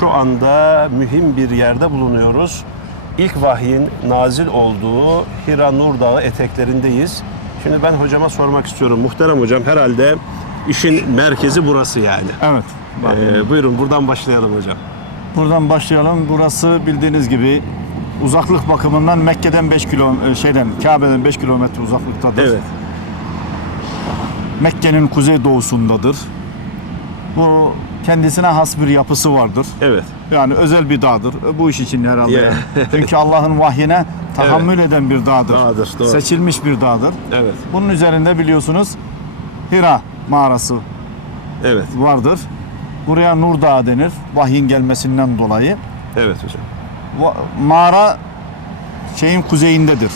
Şu anda mühim bir yerde bulunuyoruz. İlk vahyin nazil olduğu Hira Nur Dağı eteklerindeyiz. Şimdi ben hocama sormak istiyorum. Muhterem hocam herhalde işin merkezi burası yani. Evet. Ee, buyurun buradan başlayalım hocam. Buradan başlayalım. Burası bildiğiniz gibi uzaklık bakımından Mekke'den 5 kilo şeyden Kabe'den 5 kilometre uzaklıktadır. Evet. Mekke'nin kuzey doğusundadır. Bu kendisine has bir yapısı vardır. Evet. Yani özel bir dağdır. E, Bu iş için herhalde. Ya. yani. Çünkü Allah'ın vahyine tahammül eden bir dağdır. Dağdır, doğru. Seçilmiş bir dağdır. Evet. Bunun üzerinde biliyorsunuz Hira mağarası Evet. vardır. Buraya Nur Dağı denir. Vahyin gelmesinden dolayı. Evet hocam. Va- Mağara şeyin kuzeyindedir.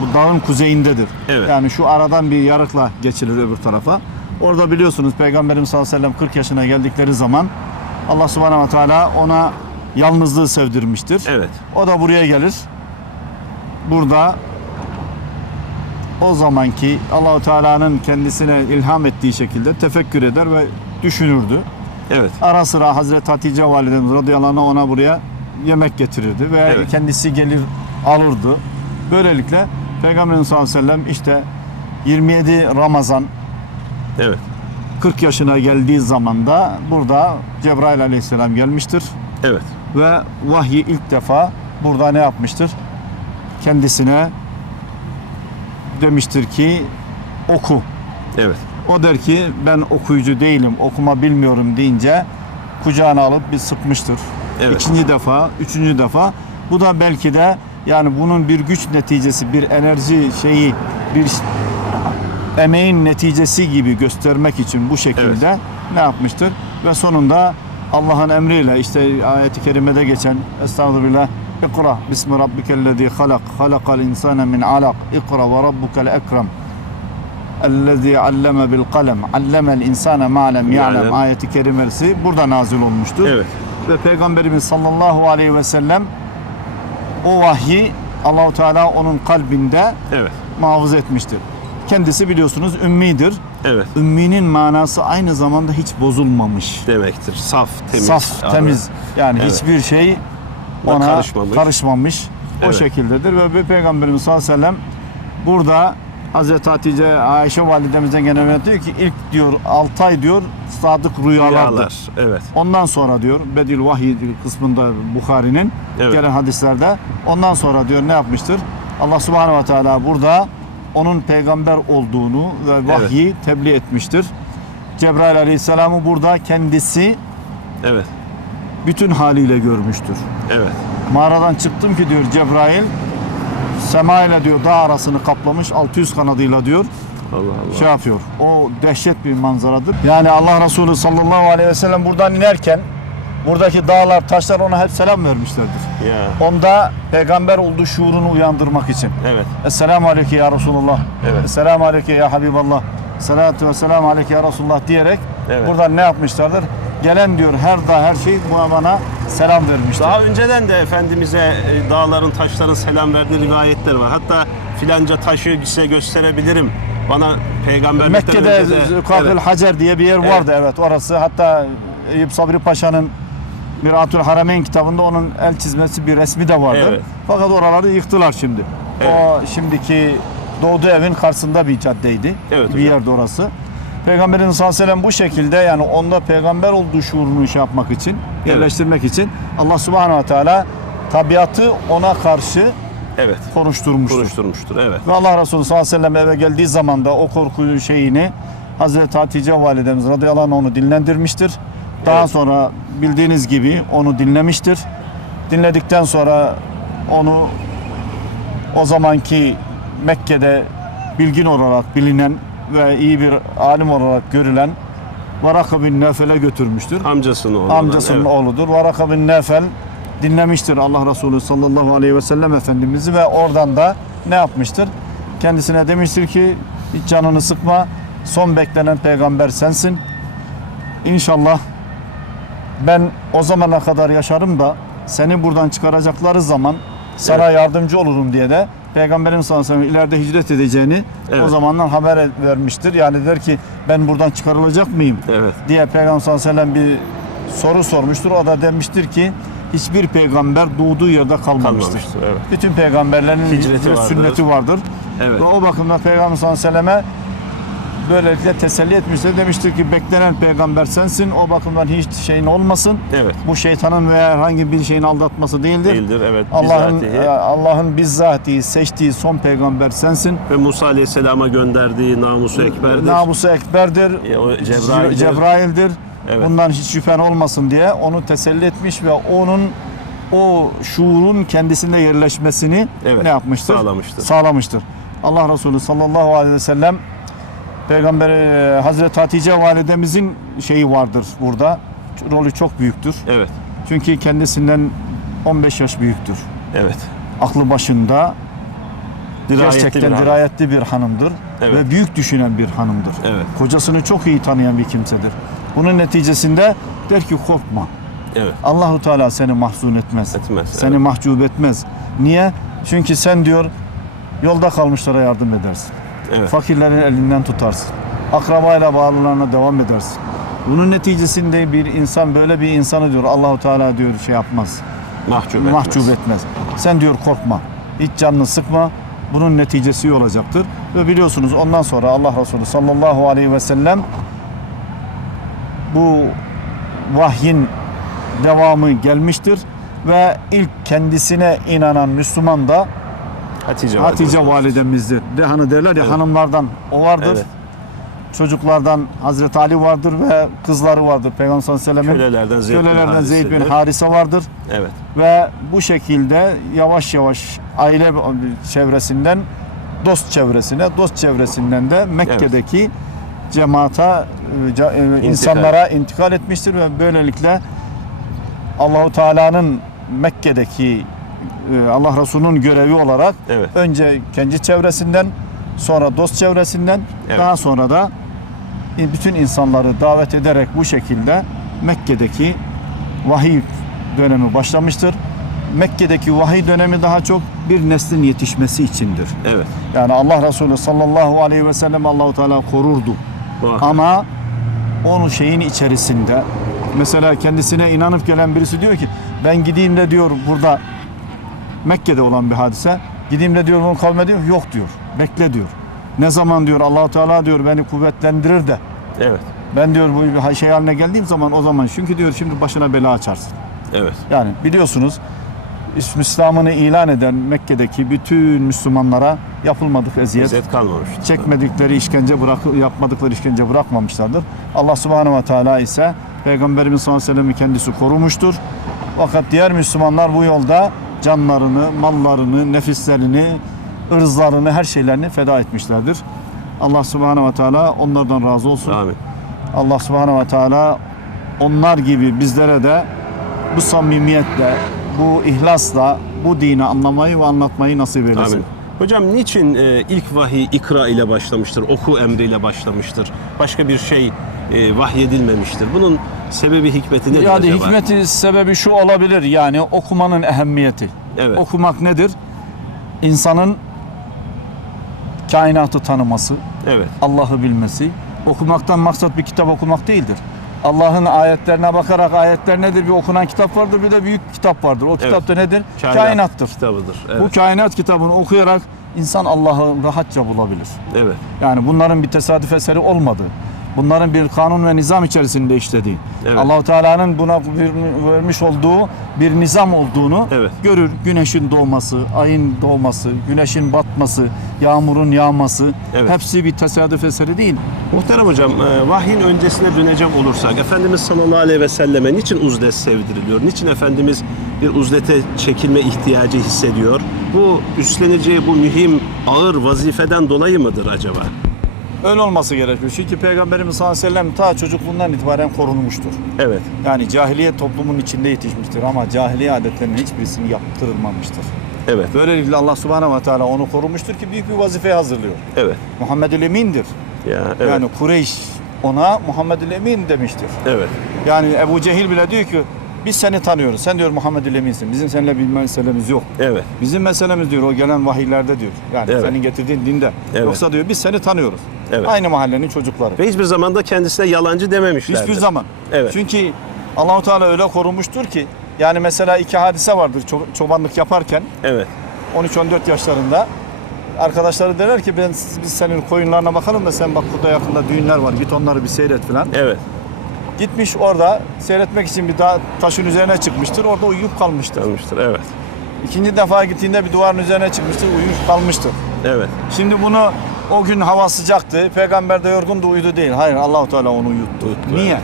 Bu dağın kuzeyindedir. Evet. Yani şu aradan bir yarıkla geçilir öbür tarafa. Orada biliyorsunuz Peygamberimiz sallallahu aleyhi ve sellem 40 yaşına geldikleri zaman Allah subhanahu ve teala ona yalnızlığı sevdirmiştir. Evet. O da buraya gelir. Burada o zamanki Allahu Teala'nın kendisine ilham ettiği şekilde tefekkür eder ve düşünürdü. Evet. Ara sıra Hazreti Hatice validemiz radıyallahu anh ona buraya yemek getirirdi ve Evet. kendisi gelir alırdı. Böylelikle Peygamberimiz sallallahu aleyhi ve sellem işte 27 Ramazan Evet. 40 yaşına geldiği zaman da burada Cebrail aleyhisselam gelmiştir Evet. ve vahyi ilk defa burada ne yapmıştır? Kendisine demiştir ki oku. Evet. O der ki ben okuyucu değilim, okuma bilmiyorum deyince kucağına alıp bir sıkmıştır. Evet. İkinci defa, üçüncü defa. Bu da belki de yani bunun bir güç neticesi, bir enerji şeyi, bir emeğin neticesi gibi göstermek için bu şekilde evet. ne yapmıştır? Ve sonunda Allah'ın emriyle işte ayet-i kerimede geçen estağfirullah İkra bismi rabbikellezi halak halakal insane min alak İkra ve rabbukel ekrem Ellezî alleme bil kalem allemel insane ma'lem ya'lem ayeti kerimesi burada nazil olmuştur. Evet. Ve Peygamberimiz sallallahu aleyhi ve sellem o vahyi Allahu Teala onun kalbinde evet. muhafız etmiştir. Kendisi biliyorsunuz ümmidir. Evet. Ümminin manası aynı zamanda hiç bozulmamış. Demektir. Saf, temiz. Saf, Abi. temiz. Yani Evet. hiçbir şey ona karışmamış. karışmamış. O Evet. şekildedir ve Peygamberimiz sallallahu aleyhi ve sellem burada Hazreti Hatice Ayşe validemizden gene diyor ki ilk diyor 6 ay diyor sadık rüyalardır. Rüyalar. Evet. Ondan sonra diyor Bedil Vahiy kısmında Bukhari'nin Evet. gelen hadislerde ondan sonra diyor ne yapmıştır? Allah Subhanahu ve Teala burada onun peygamber olduğunu ve vahyi tebliğ etmiştir. Cebrail Aleyhisselam'ı burada kendisi Evet. bütün haliyle görmüştür. Evet. Mağaradan çıktım ki diyor Cebrail sema ile diyor dağ arasını kaplamış 600 kanadıyla diyor Allah Allah. şey yapıyor. O dehşet bir manzaradır. Yani Allah Resulü sallallahu aleyhi ve sellem buradan inerken buradaki dağlar, taşlar ona hep selam vermişlerdir. Ya. Onda peygamber olduğu şuurunu uyandırmak için. Evet. Esselamu aleyke ya Resulullah. Evet. Esselamu aleyke ya Habiballah. Salatu ve selamu aleyke ya Resulullah diyerek Evet. buradan ne yapmışlardır? Gelen diyor her dağ her şey buna bana selam vermiştir. Daha önceden de Efendimiz'e e, dağların, taşların selam verdiği rivayetler var. Hatta filanca taşı size gösterebilirim. Bana peygamberlikten Mekke'de Zükakül Evet. Hacer diye bir yer Evet. vardı evet orası. Hatta Eyüp Sabri Paşa'nın Miratül Harameyn kitabında onun el çizmesi bir resmi de vardır. Evet. Fakat oraları yıktılar şimdi. O şimdiki doğduğu evin karşısında bir caddeydi. Evet bir hocam. yerde orası. Peygamberimiz sallallahu aleyhi ve sellem bu şekilde yani onda peygamber olduğu şuurunu şey yapmak için, yerleştirmek için Allah subhanahu ve teala tabiatı ona karşı Evet. konuşturmuştur. Konuşturmuştur. Evet. Ve Allah Resulü sallallahu aleyhi ve sellem eve geldiği zaman da o korku şeyini Hazreti Hatice validemiz radıyallahu anh onu dinlendirmiştir. Daha Evet. sonra bildiğiniz gibi onu dinlemiştir. Dinledikten sonra onu o zamanki Mekke'de bilgin olarak bilinen ve iyi bir alim olarak görülen Varaka bin Nefel'e götürmüştür. Amcasının oğlu. Amcasının evet. oğludur. Varaka bin Nefel dinlemiştir Allah Resulü sallallahu aleyhi ve sellem Efendimiz'i ve oradan da ne yapmıştır? Kendisine demiştir ki hiç canını sıkma. Son beklenen peygamber sensin. İnşallah ben o zamana kadar yaşarım da seni buradan çıkaracakları zaman sana Evet. yardımcı olurum diye de Peygamberimiz sallallahu aleyhi ve sellem ileride hicret edeceğini Evet. o zamandan haber vermiştir. Yani der ki ben buradan çıkarılacak mıyım? Evet. diye Peygamber sallallahu aleyhi ve sellem bir soru sormuştur. O da demiştir ki hiçbir peygamber doğduğu yerde kalmamıştır. Kalmamıştır, evet. Bütün peygamberlerin Hicreti vardır. sünneti vardır. Evet. Ve o bakımdan Peygamber sallallahu aleyhi ve selleme böylelikle teselli etmiştir. Demiştir ki beklenen peygamber sensin. O bakımdan hiç şeyin olmasın. Evet. Bu şeytanın veya herhangi bir şeyin aldatması değildir. Değildir evet. Allah'ın e, Allah'ın bizzatihi seçtiği son peygamber sensin. Ve Musa Aleyhisselam'a gönderdiği namusu ekberdir. Namusu ekberdir. E, o Cebrail'dir. Cebrail'dir. Evet. Bundan hiç şüphen olmasın diye onu teselli etmiş ve onun o şuurun kendisinde yerleşmesini Evet, ne yapmıştır? sağlamıştır. Sağlamıştır. Allah Resulü sallallahu aleyhi ve sellem Peygamber e, Hazreti Hatice validemizin şeyi vardır burada. Rolü çok büyüktür. Evet. Çünkü kendisinden 15 yaş büyüktür. Evet. Aklı başında Dirayetli gerçekten bir hanım. dirayetli bir hanımdır Evet. ve büyük düşünen bir hanımdır. Evet. Kocasını çok iyi tanıyan bir kimsedir. Bunun neticesinde der ki korkma. Evet. Allahu Teala seni mahzun etmez. Etmez, Seni evet. mahcup etmez. Niye? Çünkü sen diyor yolda kalmışlara yardım edersin. Evet. Fakirlerin elinden tutarsın. Akrabayla bağlılarına devam edersin. Bunun neticesinde bir insan böyle bir insanı diyor Allahu Teala diyor şey yapmaz. Mahcup etmez. mahcup etmez. Sen diyor korkma. Hiç canını sıkma. Bunun neticesi olacaktır. Ve biliyorsunuz ondan sonra Allah Resulü sallallahu aleyhi ve sellem bu vahyin devamı gelmiştir ve ilk kendisine inanan Müslüman da Hatice, Hatice validemiz. validemizdir. De hani derler ya Evet. hanımlardan o vardır. Evet. Çocuklardan Hazreti Ali vardır ve kızları vardır. Peygamber sallallahu aleyhi ve sellem'in Kölelerden Zeyd bin kölelerden Zeyd bin. Harise vardır. Evet. Ve bu şekilde yavaş yavaş aile çevresinden dost çevresine, dost çevresinden de Mekke'deki cemaata, e, e, insanlara intikal etmiştir ve böylelikle Allahu Teala'nın Mekke'deki Allah Resulü'nün görevi olarak Evet. önce kendi çevresinden, sonra dost çevresinden, Evet. daha sonra da bütün insanları davet ederek bu şekilde Mekke'deki vahiy dönemi başlamıştır. Mekke'deki vahiy dönemi daha çok bir neslin yetişmesi içindir. Evet. Yani Allah Resulü sallallahu aleyhi ve sellem Allahu Teala korurdu. Muhakkak. Ama onun şeyin içerisinde mesela kendisine inanıp gelen birisi diyor ki ben gideyim de diyor burada Mekke'de olan bir hadise gideyim de diyor bunu kavme diyor yok diyor bekle diyor. Ne zaman diyor Allahu Teala diyor beni kuvvetlendirir de Evet. ben diyor bu bir şey haline geldiğim zaman o zaman çünkü diyor şimdi başına bela açarsın. Evet. Yani biliyorsunuz İs- İslam'ını ilan eden Mekke'deki bütün Müslümanlara yapılmadık eziyet, İzzet kalmamış. çekmedikleri işkence bırak yapmadıkları işkence bırakmamışlardır. Allah Subhanahu ve Teala ise Peygamberimiz sallallahu aleyhi ve sellem'i kendisi korumuştur. Fakat diğer Müslümanlar bu yolda canlarını, mallarını, nefislerini, ırzlarını, her şeylerini feda etmişlerdir. Allah Subhanahu ve Teala onlardan razı olsun. Amin. Allah Subhanahu ve Teala onlar gibi bizlere de bu samimiyetle, bu ihlasla bu dini anlamayı ve anlatmayı nasip eylesin. Amin. Hocam niçin e, ilk vahiy ikra ile başlamıştır? Oku emriyle başlamıştır. Başka bir şey e, vahyedilmemiştir. Bunun sebebi hikmeti nedir Yani acaba? hikmeti sebebi şu olabilir yani okumanın ehemmiyeti. Evet. Okumak nedir? İnsanın kainatı tanıması, Evet. Allah'ı bilmesi. Okumaktan maksat bir kitap okumak değildir. Allah'ın ayetlerine bakarak ayetler nedir? Bir okunan kitap vardır, bir de büyük kitap vardır. O kitap da nedir? Kainattır. Kitabıdır. Evet. Bu kainat kitabını okuyarak insan Allah'ı rahatça bulabilir. evet. Yani bunların bir tesadüf eseri olmadı. Bunların bir kanun ve nizam içerisinde işlediği. Evet. Allahu Teala'nın buna bir- vermiş olduğu bir nizam olduğunu Evet. görür. Güneşin doğması, ayın doğması, güneşin batması, yağmurun yağması Evet. hepsi bir tesadüf eseri değil. Muhterem hocam, e, vahyin öncesine dönecek olursak Efendimiz sallallahu aleyhi ve selleme niçin uzlet sevdiriliyor? Niçin Efendimiz bir uzlete çekilme ihtiyacı hissediyor? Bu üstleneceği bu mühim ağır vazifeden dolayı mıdır acaba? Öyle olması gerekiyor. Çünkü Peygamberimiz sallallahu aleyhi ve sellem ta çocukluğundan itibaren korunmuştur. Evet. Yani cahiliye toplumun içinde yetişmiştir ama cahiliye adetlerinin hiçbirisini yaptırılmamıştır. Evet. Böylelikle Allah subhanahu ve teala onu korumuştur ki büyük bir vazifeye hazırlıyor. Evet. Muhammedül Emin'dir. Ya evet. Yani Kureyş ona Muhammedül Emin demiştir. evet. Yani Ebu Cehil bile diyor ki biz seni tanıyoruz. Sen diyor Muhammedül Emin'sin. Bizim seninle bir meselemiz yok. Evet. Bizim meselemiz diyor o gelen vahiylerde diyor. Yani Evet. senin getirdiğin dinde. Evet. Yoksa diyor biz seni tanıyoruz. Evet. Aynı mahallenin çocukları. Ve hiçbir zaman da kendisine yalancı dememişlerdir. Hiçbir zaman. Evet. Çünkü Allahu Teala öyle korumuştur ki yani mesela iki hadise vardır ço- çobanlık yaparken Evet. 13-14 yaşlarında arkadaşları derler ki ben biz senin koyunlarına bakalım da sen bak burada yakında düğünler var git onları bir seyret falan. Evet. Gitmiş orada seyretmek için bir dağ, taşın üzerine çıkmıştır. Orada uyuyup kalmıştır. Kalmıştır. Evet. İkinci defa gittiğinde bir duvarın üzerine çıkmıştır. Uyuyup kalmıştır. Evet. Şimdi bunu o gün hava sıcaktı. Peygamber de yorgundu uyudu değil. Hayır Allahu Teala onu uyuttu. Uyuttu, Niye?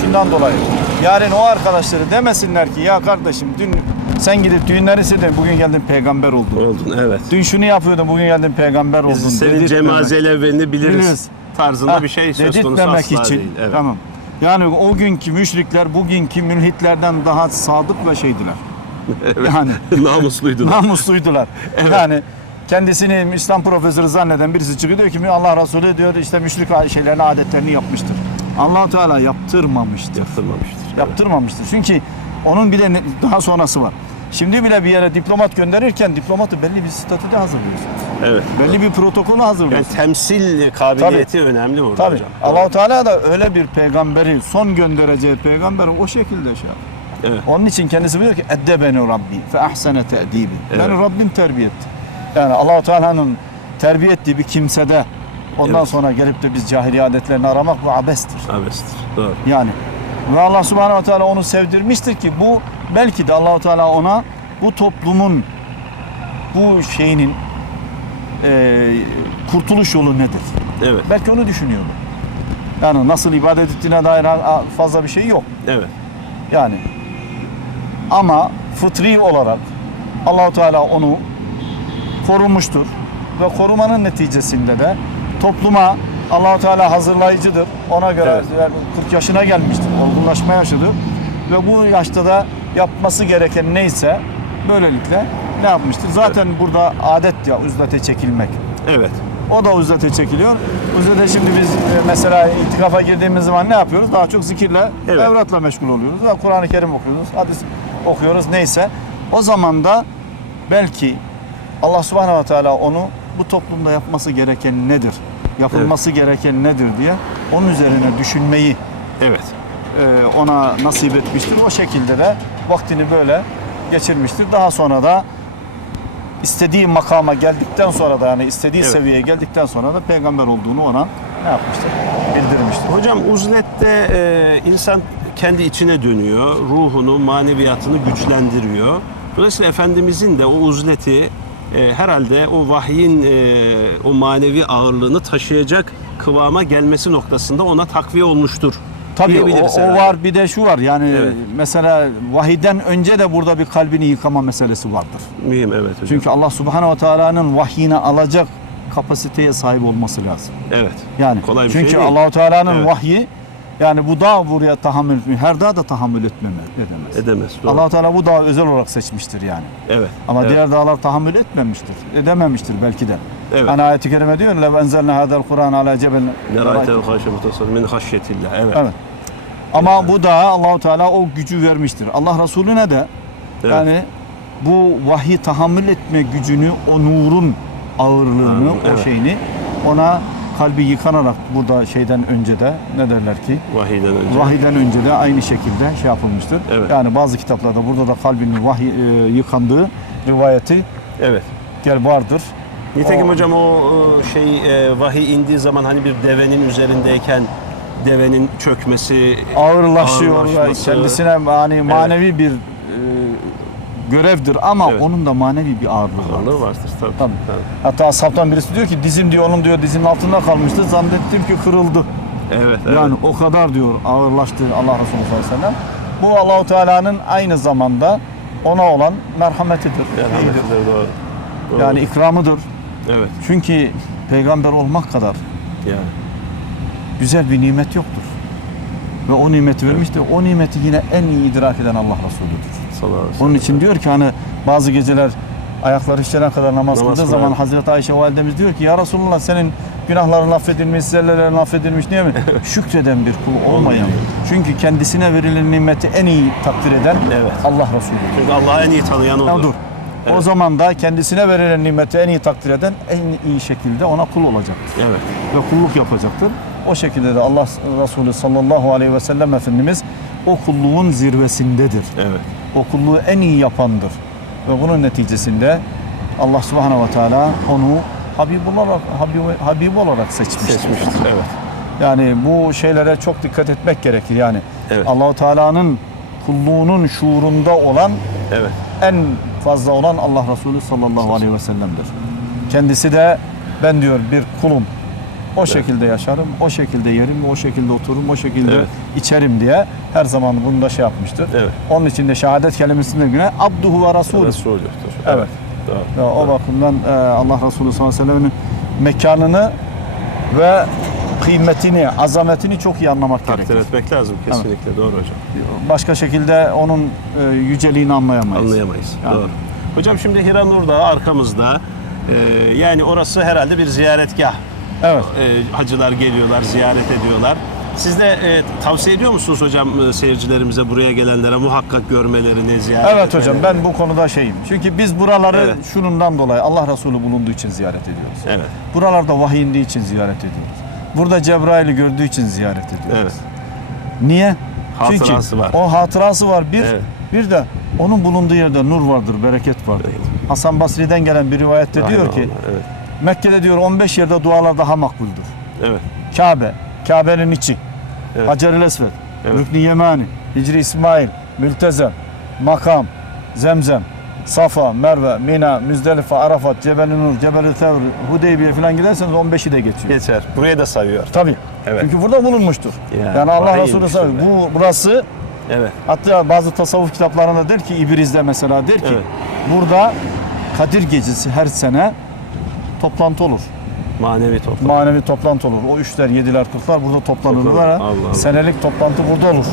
Şundan dolayı. Yarın o arkadaşları demesinler ki ya kardeşim dün sen gidip düğünleri seyredin bugün geldin peygamber oldun. Oldun. Evet. Dün şunu yapıyordun bugün geldin peygamber oldun. Biz senin cemazel evvelini biliriz. Biliriz. Tarzında Ha, bir şey söz konusu asla için. değil. Evet. Tamam. Yani o günkü müşrikler bugünkü mülhitlerden daha sadık ve şeydiler. Yani Namusluydular. namusluydular. Yani kendisini İslam profesörü zanneden birisi çıkıyor diyor ki Allah Resulü diyor işte müşrik şeylerini adetlerini yapmıştır. Allah Teala yaptırmamıştır. Yaptırmamıştır. Yaptırmamıştır. Çünkü onun bir de daha sonrası var. Şimdi bile bir yere diplomat gönderirken diplomatı belli bir statüde hazırlıyorsun. Evet. Belli bir protokolü Yani hazırlıyorsun. temsil kabiliyeti önemli burada Tabii. hocam. Allahu Teala da öyle bir peygamberi, son göndereceği peygamberi o şekilde şey yaptı. Evet. Onun için kendisi diyor ki eddebeni Rabbi fe ahsene te'dibi. Evet. Beni Rabbim terbiye etti. Yani Allahu Teala'nın terbiye ettiği bir kimsede ondan Evet. sonra gelip de biz cahiliye adetlerini aramak bu abestir. Abestir. Doğru. Yani ve Allah Subhanahu ve Teala onu sevdirmiştir ki bu belki de Allahu Teala ona bu toplumun bu şeyinin eee, kurtuluş yolu nedir? Evet. Belki onu düşünüyordu. Yani nasıl ibadet ettiğine dair fazla bir şey yok. Evet. Yani ama fıtri olarak Allahu Teala onu korumuştur ve korumanın neticesinde de topluma Allahu Teala hazırlayıcıdır. Ona göre Evet. yani 40 yaşına gelmiştir. Olgunlaşma yaşadı ve bu yaşta da yapması gereken neyse böylelikle ne yapmıştır? Zaten burada adet ya uzlete çekilmek. Evet. O da uzlete çekiliyor. Uzlete şimdi biz e, mesela itikafa girdiğimiz zaman ne yapıyoruz? Daha çok zikirle, Evet. evratla meşgul oluyoruz. Ve Kur'an-ı Kerim okuyoruz, hadis okuyoruz neyse. O zaman da belki Allah Subhanahu ve Teala onu bu toplumda yapması gereken nedir? Yapılması gereken nedir diye onun üzerine düşünmeyi Evet. e, ona nasip etmiştir. O şekilde de vaktini böyle geçirmiştir. Daha sonra da istediği makama geldikten sonra da yani istediği Evet. seviyeye geldikten sonra da peygamber olduğunu ona ne yapmıştır? Bildirmiştir. Hocam uzlette e, insan kendi içine dönüyor. Ruhunu, maneviyatını güçlendiriyor. Dolayısıyla Efendimizin de o uzleti e, herhalde o vahyin e, o manevi ağırlığını taşıyacak kıvama gelmesi noktasında ona takviye olmuştur. Tabii o, o herhalde. var bir de şu var yani Evet. mesela vahiden önce de burada bir kalbini yıkama meselesi vardır. Mühim evet hocam. Çünkü Allah Subhanahu ve Teala'nın vahyine alacak kapasiteye sahip olması lazım. evet. Yani Kolay bir çünkü şey. Allahu Teala'nın Evet. vahyi yani bu dağ buraya tahammül etmiyor. Her dağ da tahammül etmemez, edemez. Edemez. Doğru. Allah Teala bu dağı özel olarak seçmiştir yani. Evet. Ama evet. diğer dağlar tahammül etmemiştir. Edememiştir belki de. Evet. Hani ayet-i kerime diyor lev enzelne hadel Kur'an ala cebel. Ne ra'aytel haşe mutasar min haşyetillah. Evet. Evet. Ama bu dağa Allahu Teala o gücü vermiştir. Allah Resulüne de Evet. yani bu vahyi tahammül etme gücünü, o nurun ağırlığını, Ağırlığını, o evet. şeyini ona kalbi yıkanarak burada şeyden önce de ne derler ki Vahiyden önce. Vahiden önce de aynı şekilde şey yapılmıştır. Evet. Yani bazı kitaplarda burada da kalbinin vahiy e, yıkandığı rivayeti Evet. gel vardır. Nitekim O- hocam o şey e, vahiy indiği zaman hani bir devenin üzerindeyken devenin çökmesi, Ağırlaşıyor Ağırlaşması. kendisine hani manevi bir e, görevdir ama Evet. onun da manevi bir ağırlığı var. ağırlığı vardır tabii. Tabii. Hatta ashabtan birisi diyor ki dizim diyor onun diyor dizinin altında kalmıştı. Zannettim ki kırıldı. Evet, evet. Yani o kadar diyor ağırlaştı Allah Resulü sallallahu aleyhi ve sellem. Bu Allahu Teala'nın aynı zamanda ona olan merhametidir. Yani iyidir. Doğru. Doğru. Yani ikramıdır. evet. Çünkü peygamber olmak kadar Yani. güzel bir nimet yoktur. Ve o nimeti vermiş de o nimeti yine en iyi idrak eden Allah Resulüdür. Sallallahu aleyhi ve sellem. Onun için diyor ki hani bazı geceler ayakları işlenen kadar namaz, Namaz kıldığı zaman Hazreti Ayşe validemiz diyor ki ya Resulullah senin günahların affedilmiş, zellelerin affedilmiş niye mi? Şükreden bir kul olmayan. Çünkü kendisine verilen nimeti en iyi takdir eden Evet. Allah Resulüdür. Çünkü Allah'ı en iyi tanıyan Ya odur. dur. O Evet. zaman da kendisine verilen nimeti en iyi takdir eden en iyi şekilde ona kul olacaktır. Evet. Ve kulluk yapacaktır. O şekilde de Allah Resulü sallallahu aleyhi ve sellem Efendimiz o kulluğun zirvesindedir. Evet. O kulluğu en iyi yapandır. Ve bunun neticesinde Allah Subhanahu ve Teala onu Habib olarak, Habib, Habib olarak seçmiştir. Seçmiştir. Evet. Yani bu şeylere çok dikkat etmek gerekir. Yani Evet. Allahu Teala'nın kulluğunun şuurunda olan Evet. en fazla olan Allah Resulü sallallahu aleyhi ve sellem'dir. Kendisi de ben diyor bir kulum. O şekilde yaşarım, o şekilde yerim, o şekilde otururum, o şekilde Evet. içerim diye her zaman bunu da şey yapmıştır. Evet. Onun için de şehadet kelimesinde güne abduhu ve rasulü. Resulüdür. Evet. Doğru. Ya o bakımdan e, Allah Resulü sallallahu aleyhi ve sellem'in mekanını ve kıymetini, azametini çok iyi anlamak Takdir gerekir. etmek lazım kesinlikle. Doğru hocam. Başka şekilde onun e, yüceliğini anlayamayız. Anlayamayız. Yani. Doğru. Hocam şimdi Hira Nur Dağı arkamızda. Ee, yani orası herhalde bir ziyaretgah. Evet. Ee, hacılar geliyorlar, ziyaret ediyorlar. Siz de e, tavsiye ediyor musunuz hocam e, seyircilerimize, buraya gelenlere muhakkak görmelerini, ziyaret Evet hocam etmelerini? ben bu konuda şeyim. Çünkü biz buraları Evet. şunundan dolayı Allah Resulü bulunduğu için ziyaret ediyoruz. Evet, Buralarda vahiy indiği için ziyaret ediyoruz. Burada Cebrail'i gördüğü için ziyaret ediyoruz. evet. Niye? Hatırası Çünkü var. o hatırası var bir. Evet. Bir de onun bulunduğu yerde nur vardır, bereket vardır. Evet. Hasan Basri'den gelen bir rivayette diyor ki Evet, Mekke'de diyor 15 yerde dualar daha makbuldür. evet. Kabe, Kabe'nin içi, Evet. Hacer-i Esved, Evet. Rükn-i Yemani, Hicri İsmail, Mültezem, Makam, Zemzem, Safa, Merve, Mina, Müzdelife, Arafat, Cebel-i Nur, Cebel-i Tevr, Hudeybiye falan giderseniz 15'i de geçiyor. Geçer. Buraya da sayıyor. Tabii. Evet. Çünkü burada bulunmuştur. Ya, yani Allah Resulü be. sellem, bu burası Evet. hatta bazı tasavvuf kitaplarında der ki İbriz'de mesela der ki Evet. burada Kadir Gecesi her sene toplantı olur. Manevi toplum. Manevi toplantı olur. O üçler, yediler, kırklar burada toplanırlar. Allah Allah. Senelik toplantı burada olur.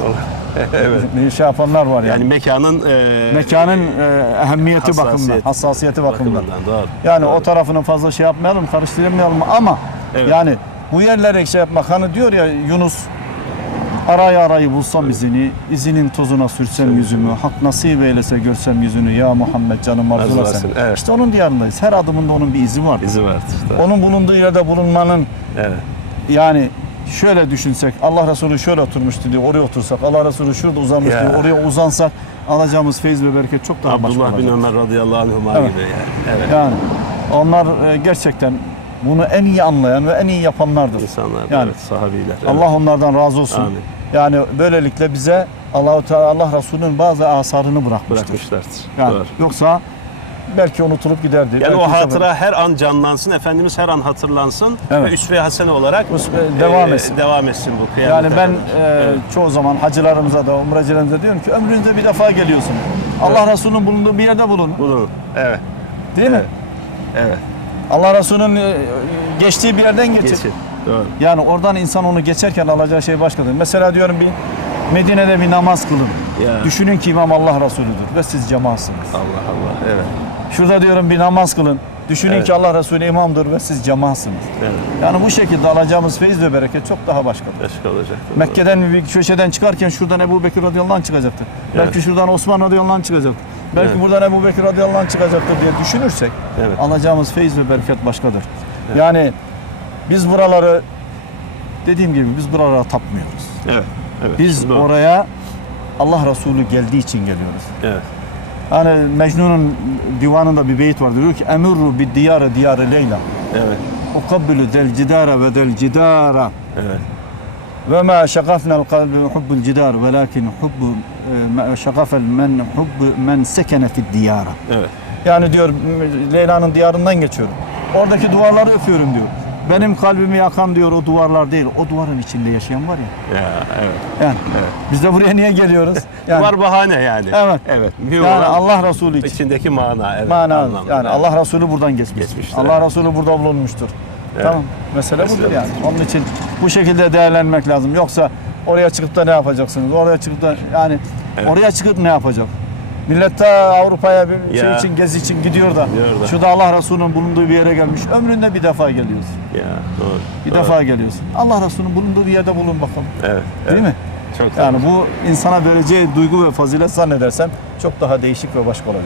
evet. Bir şey yapanlar var yani. Yani mekanın e, Mekanın e, ehemmiyeti bakımından, hassasiyeti- bakımından. bakımından. Doğru. Yani o tarafını fazla şey yapmayalım, karıştırmayalım ama Evet. yani bu yerlere şey yapmak hani diyor ya Yunus arayı arayı bulsam izini, izinin tozuna sürsem yüzümü, hak nasip eylese görsem yüzünü ya Muhammed canım arzulasın. Arzulasın, evet. İşte onun diyarındayız. Her adımında onun bir izi var. izi. Doğru. Onun bulunduğu yerde bulunmanın Evet. yani şöyle düşünsek Allah Resulü şöyle oturmuştu diye oraya otursak Allah Resulü şurada uzanmıştı Ya. diye oraya uzansak alacağımız feyiz ve bereket çok daha başka Abdullah bin. Ömer radıyallahu anhuma Evet. gibi yani. Evet. Yani onlar e, gerçekten bunu en iyi anlayan ve en iyi yapanlardır. İnsanlar, Yani evet, sahabiler. evet. Allah onlardan razı olsun. Amin. Yani böylelikle bize Allahu Teala Allah Resulü'nün bazı asarını bırakmıştır. bırakmışlardır. Yani Doğru. yoksa belki unutulup giderdi. Yani belki o hatıra her an canlansın, Efendimiz her an hatırlansın Evet. ve üsve-i hasene olarak Üsve- devam e, etsin. Devam etsin bu kıyamete Yani ben kadar. e, Evet. çoğu zaman hacılarımıza da umrecilerimize diyorum ki ömrünüzde bir defa geliyorsun. Allah Resulü'nün bulunduğu bir yerde bulun. Bulun. Evet. Değil mi? Evet. Evet. Allah Resulü'nün e, geçtiği bir yerden geçin. Geçin. Doğru. Yani oradan insan onu geçerken alacağı şey başkadır. Mesela diyorum bir Medine'de bir namaz kılın. Ya. Düşünün ki imam Allah Resulüdür ve siz cemaatsınız. Allah Allah. Evet. Şurada diyorum bir namaz kılın. Düşünün Evet. ki Allah Resulü imamdır ve siz cemaatsınız. Evet. Yani bu şekilde alacağımız feyiz ve bereket çok daha başkadır. Başka olacak. Mekke'den bir köşeden çıkarken şuradan Ebu Bekir radıyallahu anh çıkacaktı. Belki şuradan Osman radıyallahu anh çıkacaktı. Belki Evet. buradan Ebu Bekir radıyallahu anh çıkacaktır diye düşünürsek Evet. alacağımız feyiz ve bereket başkadır. Yani biz buraları dediğim gibi biz buralara tapmıyoruz. Evet. Evet. Biz Doğru. oraya Allah Resulü geldiği için geliyoruz. Evet. Hani Mecnun'un divanında bir beyit var diyor ki Emurru bi diyare diyare Leyla Evet. Ukabbilu del cidara ve del cidara Evet. ve ma şakafna'l kalbi hubbul cidar velakin hubbu e, şakafel men hubbu men sekene fid diyara. Evet. Yani diyor Leyla'nın diyarından geçiyorum. Oradaki duvarları öpüyorum diyor. Benim kalbimi yakan diyor o duvarlar değil. O duvarın içinde yaşayan var ya. Ya evet. Yani Evet. biz de buraya niye geliyoruz? Yani, Var bahane yani. Evet. Evet. Mühim yani olan Allah Resulü için. içindeki mana. Evet. Mana anlamda. yani Evet. Allah Resulü buradan geçmiş. Geçmiştir, Allah evet. Resulü burada bulunmuştur. Evet. Tamam. Mesele Mesele budur yani. Onun için bu şekilde değerlenmek lazım. Yoksa oraya çıkıp da ne yapacaksınız? Oraya çıkıp da yani Evet. oraya çıkıp ne yapacak? Millet ta Avrupa'ya bir şey Ya. için gezi için gidiyor da. Gidiyor da. Şurada Allah Resulü'nün bulunduğu bir yere gelmiş. Ömründe bir defa geliyorsun. Ya doğru. Bir doğru. defa geliyorsun. Allah Resulü'nün bulunduğu bir yerde bulun bakalım. Evet. Değil evet. mi? Çok Yani doğru. bu insana vereceği duygu ve fazilet zannedersem çok daha değişik ve başka olacak.